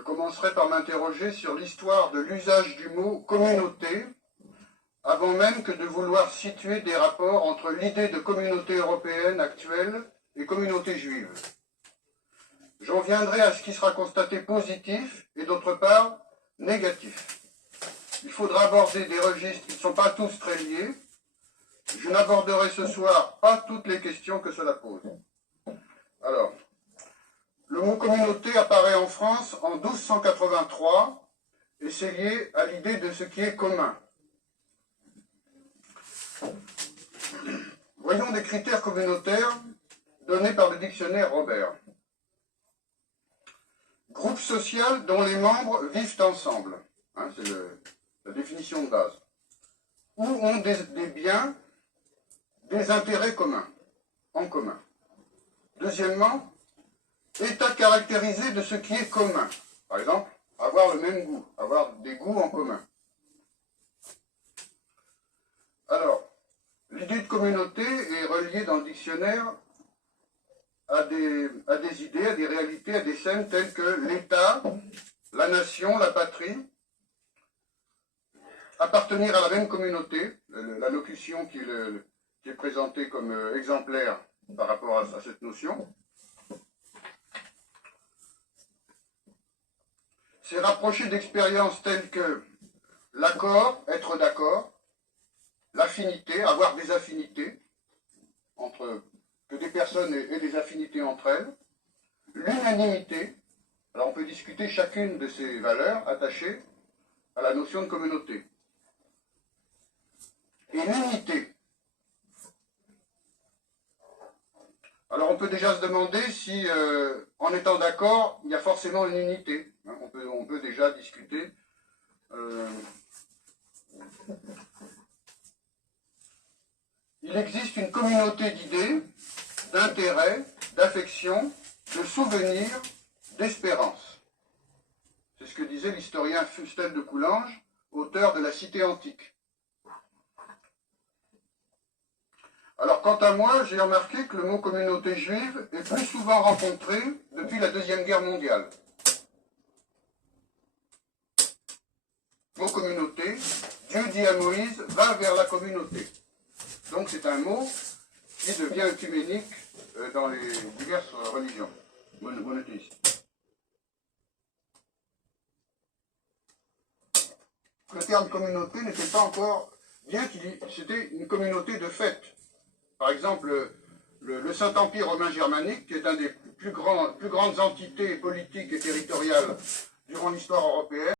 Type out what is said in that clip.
Je commencerai par m'interroger sur l'histoire de l'usage du mot « communauté », avant même que de vouloir situer des rapports entre l'idée de communauté européenne actuelle et communauté juive. J'en viendrai à ce qui sera constaté positif et d'autre part négatif. Il faudra aborder des registres qui ne sont pas tous très liés. Je n'aborderai ce soir pas toutes les questions que cela pose. Alors, le mot communauté apparaît en France en 1283 et c'est lié à l'idée de ce qui est commun. Voyons des critères communautaires donnés par le dictionnaire Robert. Groupe social dont les membres vivent ensemble, hein, c'est la définition de base, ou ont des biens, des intérêts communs, en commun. Deuxièmement, état caractérisé de ce qui est commun. Par exemple, avoir le même goût, avoir des goûts en commun. Alors, l'idée de communauté est reliée dans le dictionnaire à des idées, à des réalités, à des scènes telles que l'État, la nation, la patrie, appartenir à la même communauté, la locution qui est présentée comme exemplaire par rapport à cette notion. C'est rapproché d'expériences telles que l'accord, être d'accord, l'affinité, avoir des affinités, que des personnes aient des affinités entre elles, l'unanimité, alors on peut discuter chacune de ces valeurs attachées à la notion de communauté, et l'unité. Alors on peut déjà se demander si, en étant d'accord, il y a forcément une unité. Hein, on peut déjà discuter. Il existe une communauté d'idées, d'intérêts, d'affections, de souvenirs, d'espérance. C'est ce que disait l'historien Fustel de Coulanges, auteur de la Cité antique. Alors, quant à moi, j'ai remarqué que le mot communauté juive est plus souvent rencontré depuis la Deuxième Guerre mondiale. Mot communauté, Dieu dit à Moïse, va vers la communauté. Donc c'est un mot qui devient œcuménique dans les diverses religions monothéistes. Le terme communauté n'était pas encore, bien qu'il c'était une communauté de fait. Par exemple, le Saint-Empire romain germanique, qui est un des plus grandes entités politiques et territoriales durant l'histoire européenne,